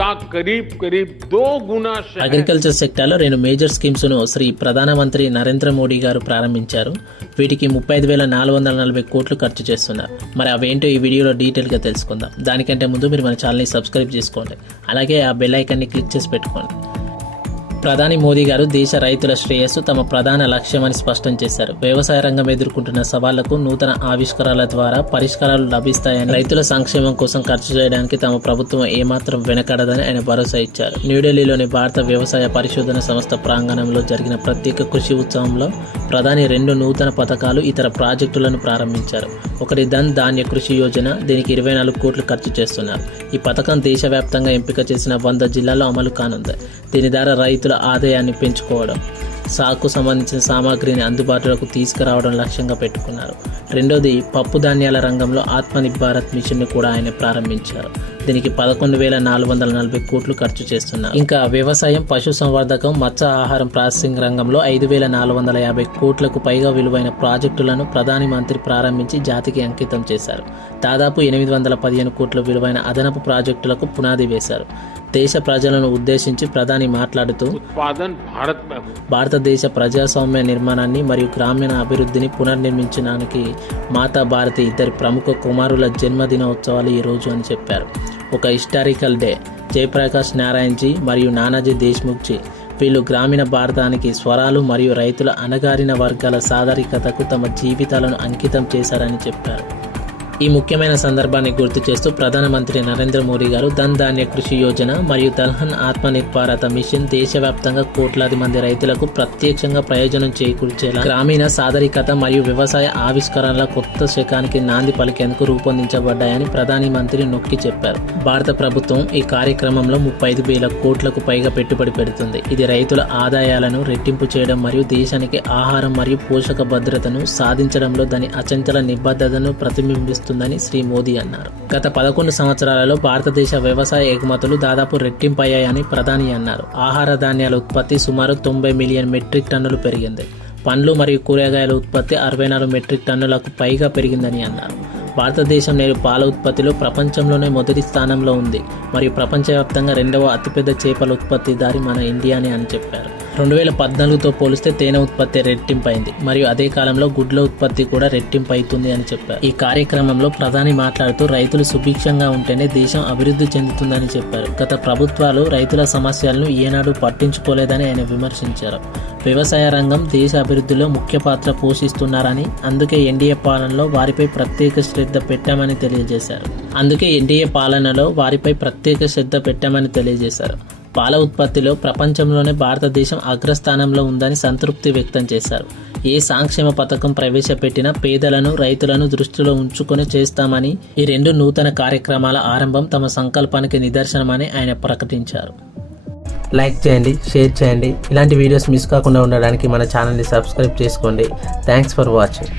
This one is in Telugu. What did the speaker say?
उसका करीब करीब 2 गुना शहर। అగ్రికల్చర్ సెక్టార్లో 2 మేజర్ స్కీమ్స్ ను శ్రీ ప్రధానమంత్రి నరేంద్ర మోడీ గారు ప్రారంభించారు. వీటికి 35,440 కోట్లు ఖర్చు చేస్తున్నారు. మరి అవేంటో ఈ వీడియోలో డీటెయిల్ గా తెలుసుకుందాం. దానికంటే ముందు మీరు మన ఛానల్ని సబ్స్క్రైబ్ చేసుకోండి, అలాగే ఆ బెల్ ఐకాన్ని క్లిక్ చేసి పెట్టుకోండి. ప్రధాని మోదీ గారు దేశ రైతుల శ్రేయస్సు తమ ప్రధాన లక్ష్యమని స్పష్టం చేశారు. వ్యవసాయ రంగం ఎదుర్కొంటున్న సవాళ్లకు నూతన ఆవిష్కరణల ద్వారా పరిష్కారాలు లభిస్తాయని, రైతుల సంక్షేమం కోసం ఖర్చు చేయడానికి తమ ప్రభుత్వం ఏమాత్రం వెనకడదని ఆయన భరోసా ఇచ్చారు. న్యూఢిల్లీలోని భారత వ్యవసాయ పరిశోధన సంస్థ ప్రాంగణంలో జరిగిన ప్రత్యేక కృషి ఉత్సవంలో ప్రధాని 2 నూతన పథకాలు, ఇతర ప్రాజెక్టులను ప్రారంభించారు. ఒకటి ధన్ ధాన్య కృషి యోజన, దీనికి 24 కోట్లు ఖర్చు చేస్తున్నారు. ఈ పథకం దేశవ్యాప్తంగా ఎంపిక చేసిన 100 జిల్లాల్లో అమలు కానుంది. దీని ద్వారా రైతుల ఆదాయాన్ని పెంచుకోవడం, సాగుకు సంబంధించిన సామాగ్రిని అందుబాటులోకి తీసుకురావడం లక్ష్యంగా పెట్టుకున్నారు. రెండోది పప్పు ధాన్యాల రంగంలో ఆత్మనిర్భర్ భారత్ మిషన్ ను కూడా ఆయన ప్రారంభించారు. దీనికి 11,440 కోట్లు ఖర్చు చేస్తున్నారు. ఇంకా వ్యవసాయం, పశు సంవర్ధకం, మత్స్య ఆహారం ప్రాసెసింగ్ రంగంలో 5,450 కోట్లకు పైగా విలువైన ప్రాజెక్టులను ప్రధాని మంత్రి ప్రారంభించి జాతికి అంకితం చేశారు. దాదాపు 815 కోట్ల విలువైన అదనపు ప్రాజెక్టులకు పునాది వేశారు. దేశ ప్రజలను ఉద్దేశించి ప్రధాని మాట్లాడుతూ, భారతదేశ ప్రజాస్వామ్య నిర్మాణాన్ని మరియు గ్రామీణ అభివృద్ధిని పునర్నిర్మించడానికి మాతా భారతి ఇద్దరి ప్రముఖ కుమారుల జన్మదినోత్సవాలు ఈ రోజు అని చెప్పారు. ఒక హిస్టారికల్ డే. జయప్రకాష్ నారాయణ్ జీ మరియు నానాజీ దేశ్ముఖ్ జీ వీళ్ళు గ్రామీణ భారతానికి స్వరాలు మరియు రైతుల అణగారిన వర్గాల సాధారికతకు తమ జీవితాలను అంకితం చేశారని చెప్పారు. ఈ ముఖ్యమైన సందర్భాన్ని గుర్తు చేస్తూ ప్రధానమంత్రి నరేంద్ర మోడీ గారు ధన్ ధాన్య కృషి యోజన మరియు దల్హన్ ఆత్మనిర్భర్ భారత్ మిషన్ దేశవ్యాప్తంగా కోట్లాది మంది రైతులకు ప్రత్యక్షంగా ప్రయోజనం చేకూర్చేలా గ్రామీణ సాధారికత మరియు వ్యవసాయ ఆవిష్కరణల కొత్త శకానికి నాంది పలికేందుకు రూపొందించబడ్డాయని ప్రధాని మంత్రి నొక్కి చెప్పారు. భారత ప్రభుత్వం ఈ కార్యక్రమంలో 35,000 కోట్లకు పైగా పెట్టుబడి పెడుతుంది. ఇది రైతుల ఆదాయాలను రెట్టింపు చేయడం మరియు దేశానికి ఆహారం మరియు పోషక భద్రతను సాధించడంలో దాని అచంచల నిబద్ధతను ప్రతిబింబిస్తుంది ని శ్రీ మోదీ అన్నారు. గత 11 సంవత్సరాలలో భారతదేశ వ్యవసాయ ఎగుమతులు దాదాపు రెట్టింపయ్యాయని ప్రధాని అన్నారు. ఆహార ధాన్యాల ఉత్పత్తి సుమారు 90 మిలియన్ మెట్రిక్ టన్నులు పెరిగింది. పండ్లు మరియు కూరగాయల ఉత్పత్తి 64 మెట్రిక్ టన్నులకు పైగా పెరిగిందని అన్నారు. భారతదేశం నేడు పాల ఉత్పత్తిలో ప్రపంచంలోనే మొదటి స్థానంలో ఉంది మరియు ప్రపంచవ్యాప్తంగా 2వ అతిపెద్ద చేపల ఉత్పత్తిదారి మన ఇండియానే అని చెప్పారు. 2014తో పోలిస్తే తేనె ఉత్పత్తి రెట్టింపైంది మరియు అదే కాలంలో గుడ్ల ఉత్పత్తి కూడా రెట్టింపు అవుతుంది అని చెప్పారు. ఈ కార్యక్రమంలో ప్రధాని మాట్లాడుతూ రైతులు సుభిక్షంగా ఉంటేనే దేశం అభివృద్ధి చెందుతుందని చెప్పారు. గత ప్రభుత్వాలు రైతుల సమస్యలను ఏనాడు పట్టించుకోలేదని ఆయన విమర్శించారు. వ్యవసాయ రంగం దేశ అభివృద్ధిలో ముఖ్య పాత్ర పోషిస్తున్నారని, అందుకే ఎన్డీఏ పాలనలో వారిపై ప్రత్యేక శ్రద్ధ పెట్టామని తెలియజేశారు. పాల ఉత్పత్తిలో ప్రపంచంలోనే భారతదేశం అగ్రస్థానంలో ఉందని సంతృప్తి వ్యక్తం చేశారు. ఏ సంక్షేమ పథకం ప్రవేశపెట్టినా పేదలను, రైతులను దృష్టిలో ఉంచుకొని చేస్తామని, ఈ 2 నూతన కార్యక్రమాల ఆరంభం తమ సంకల్పానికి నిదర్శనమని ఆయన ప్రకటించారు. లైక్ చేయండి, షేర్ చేయండి. ఇలాంటి వీడియోస్ మిస్ కాకుండా ఉండడానికి మన ఛానల్ని సబ్స్క్రైబ్ చేసుకోండి. Thanks for watching.